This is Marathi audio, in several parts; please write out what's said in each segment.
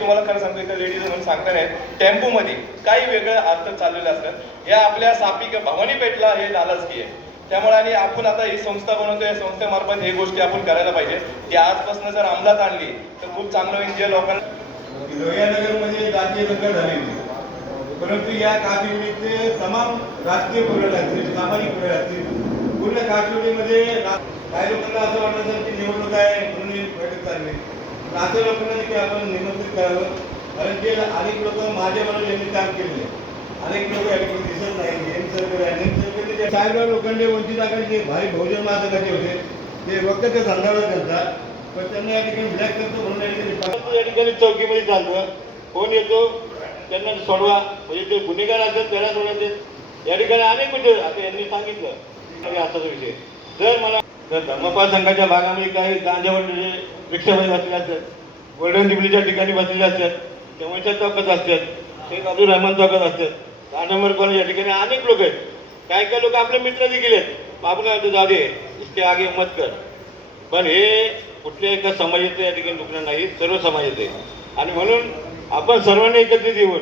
तुम्हाला खरं सांगतो इथं लेडीज म्हणून सांगता नाही टेम्पोमध्ये काही वेगळं अर्थ चाललेलं असतात या आपल्या सापिक भवानी पेठला हे नालाजगी आहे. त्यामुळे आणि आपण आता ही संस्था बनवतो या संस्थेमार्फत हे गोष्टी आपण करायला पाहिजे. की आजपासून जर अंमलात आणली तर खूप चांगलं होईल. जे लोकांना लोहियानगरमध्ये जातीय दंगल झालेली परंतु या काबिलीचे तमाम राजकीय पुरवठा असतील म्हणजे सामाजिक पुरवठा असतील पूर्ण काबिलीमध्ये काही लोकांना असं वाटत असेल की निवडणूक आहे म्हणून बैठक चालली. पण लोकांना देखील आपण निमंत्रित करावं. कारण जे अनेक लोक माझ्या मला यांनी काम केलेले अनेक लोक या ठिकाणी दिसत नाही. एम सरकार आहे. एम सरकारने साहेबराव लोखंडे वंचित आघाडीचे भाई बहुजन महासंघाचे होते ते फक्त ते संदर्भ करतात. पण त्यांना या ठिकाणी ब्लॅक करतो म्हणून या ठिकाणी या ठिकाणी चौकीमध्ये चालतं. कोण येतो? त्यांना सोडवा. म्हणजे ते गुन्हेगार असतात त्याला सोडायचे या ठिकाणी अनेक म्हणजे आता यांनी सांगितलं. असाच विषय. जर मला जर धर्मपाल संघाच्या भागामध्ये काही गांजावंडे रिक्षामध्ये बसलेले असतात. गोल्डन जुबलीच्या ठिकाणी बसलेले असतात. तेव्हाच्या चौकात असतात. एक अब्दुल रहमान चौकात असतात. दहा नंबर कॉलेज या ठिकाणी अनेक लोक आहेत. काही काही लोक आपले मित्र देखील आहेत. आपण काय जाऊ दे इसके आगे मत कर. पण हे कुठल्या एका समाजाचं या ठिकाणी दुखणं नाही सर्व समाजाचं आहे. आणि म्हणून आपण सर्वांनी एकत्रित येऊन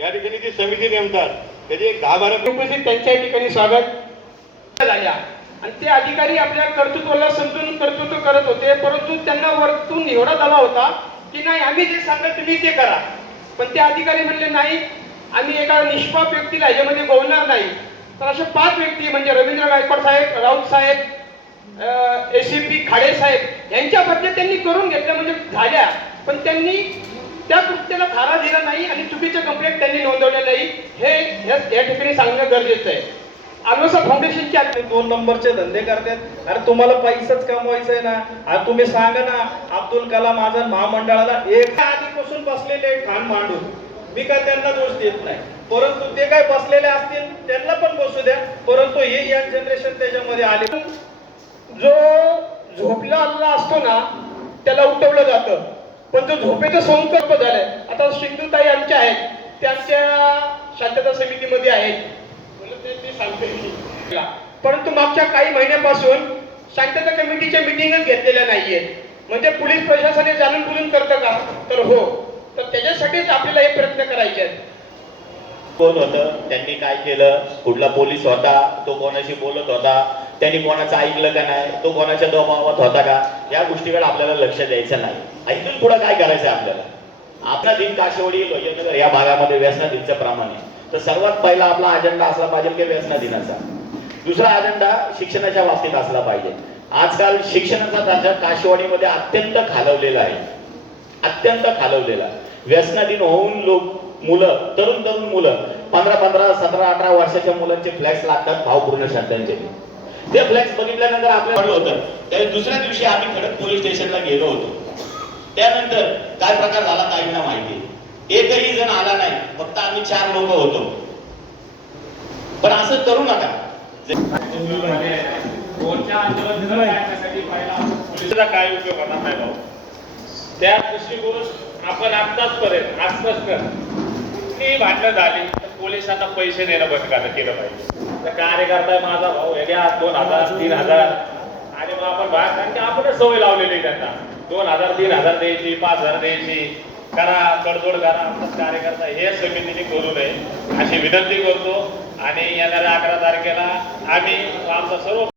या ठिकाणी जी समिती नेमतात त्याची एक दहा बारा उपस्थित त्यांच्या ठिकाणी स्वागत. झाल्या आणि ते अधिकारी आपल्या कर्तृत्वाला समजून कर्तृत्व करत होते परंतु त्यांना वरतून एवढा दबाव होता की नाही आम्ही जे सांगाल तुम्ही ते करा. पण ते अधिकारी म्हणले नाही आम्ही एका निष्पाप व्यक्तीला याच्यामध्ये गोवणार नाही. तर अशा पाच व्यक्ती म्हणजे रवींद्र गायकवाड साहेब राऊत साहेब ए सी पी खाडे साहेब यांच्या बदल्या त्यांनी करून घेतल्या म्हणजे झाल्या. पण त्यांनी त्या कृत्याला थारा दिला नाही आणि चुकीचं कंप्लेंट त्यांनी नोंदवल्या नाही. हे या ठिकाणी सांगणं गरजेचं आहे. आलोसा फाउंडेशनच्या ते दोन नंबरचे धंदे करतात. अरे तुम्हाला पैसाच कमवायचा आहे ना. आता तुम्ही सांगा ना अब्दुल कलाम आझाद महामंडळाला एक आधीपासून बसलेले ठाण मांडून. मी काय त्यांना दोष देत नाही. परंतु ते काय बसलेले असतील त्यांना पण बसू द्या. परंतु हे यंग जनरेशन त्याच्यामध्ये आले. जो झोपलेला असतो ना त्याला उठवलं जातं. पण जो झोपेचं संकल्प झालंय आता सिंधुताई आमच्या आहेत. त्यांच्या आमच्या शांतता समितीमध्ये आहेत म्हणून ते- ते सांगते परंतु मागच्या काही महिन्यापासून शांतता कमिटीच्या मिटिंगच घेतलेल्या नाहीयेत. म्हणजे पोलीस प्रशासन हे जाणून बुजून करतं का? तर हो. तर त्याच्यासाठीच आपल्याला हे प्रयत्न करायचे आहेत. कोण होतं? त्यांनी काय केलं? कुठला पोलीस होता? तो कोणाशी बोलत होता? त्यांनी कोणाचं ऐकलं का नाही? तो कोणाच्या दबावात होता का? या गोष्टीकडे आपल्याला लक्ष द्यायचं नाही. ऐकून पुढं काय करायचं आपल्याला? आपला दिन काशेवाडी लोहियानगर या भागामध्ये व्यसनाधीनचं प्रमाण आहे. तर सर्वात पहिला आपला अजेंडा असला पाहिजे की व्यसनाधीनाचा दुसरा अजेंडा शिक्षणाच्या बाबतीत असला पाहिजे. आजकाल शिक्षणाचा दर्जा काशेवाडीमध्ये अत्यंत खालवलेला आहे. अत्यंत खालवलेला. व्यसनाधीन होऊन लोक मुलं तरुण तरुण मुलं पंधरा पंधरा सतरा अठरा वर्षाच्या मुलांचे फ्लॅक्स लागतात भावपूर्ण शब्दांचे ते फ्लॅक्स बघितल्यानंतर आपल्याला होतं त्या दुसऱ्या दिवशी आम्ही खडक पोलीस स्टेशनला गेलो होतो. त्यानंतर काय प्रकार झाला काहींना माहिती. एकही जण आला नाही. फक्त आम्ही चार लोक होतो. पण असं करू नका. काय उपयोग होणार नाही भाऊ त्या दृष्टिकोन आपण आत्ताचपर्यंत कर कुठलीही भांडणं झाली तर पोलिसांना पैसे देणं बंद करा केलं पाहिजे तर कार्यकर्ता माझा भाऊ हे घ्या दोन हजार तीन हजार आणि मग आपण बाहेर कारण की आपणच सवय लावलेली त्यांना दोन हजार तीन हजार द्यायची पाच हजार द्यायची. करा तडजोड करा कार्य कार्यकर्ता हे समितीने करू नये अशी विनंती करतो. आणि येणाऱ्या अकरा तारखेला आम्ही आमचा सर्व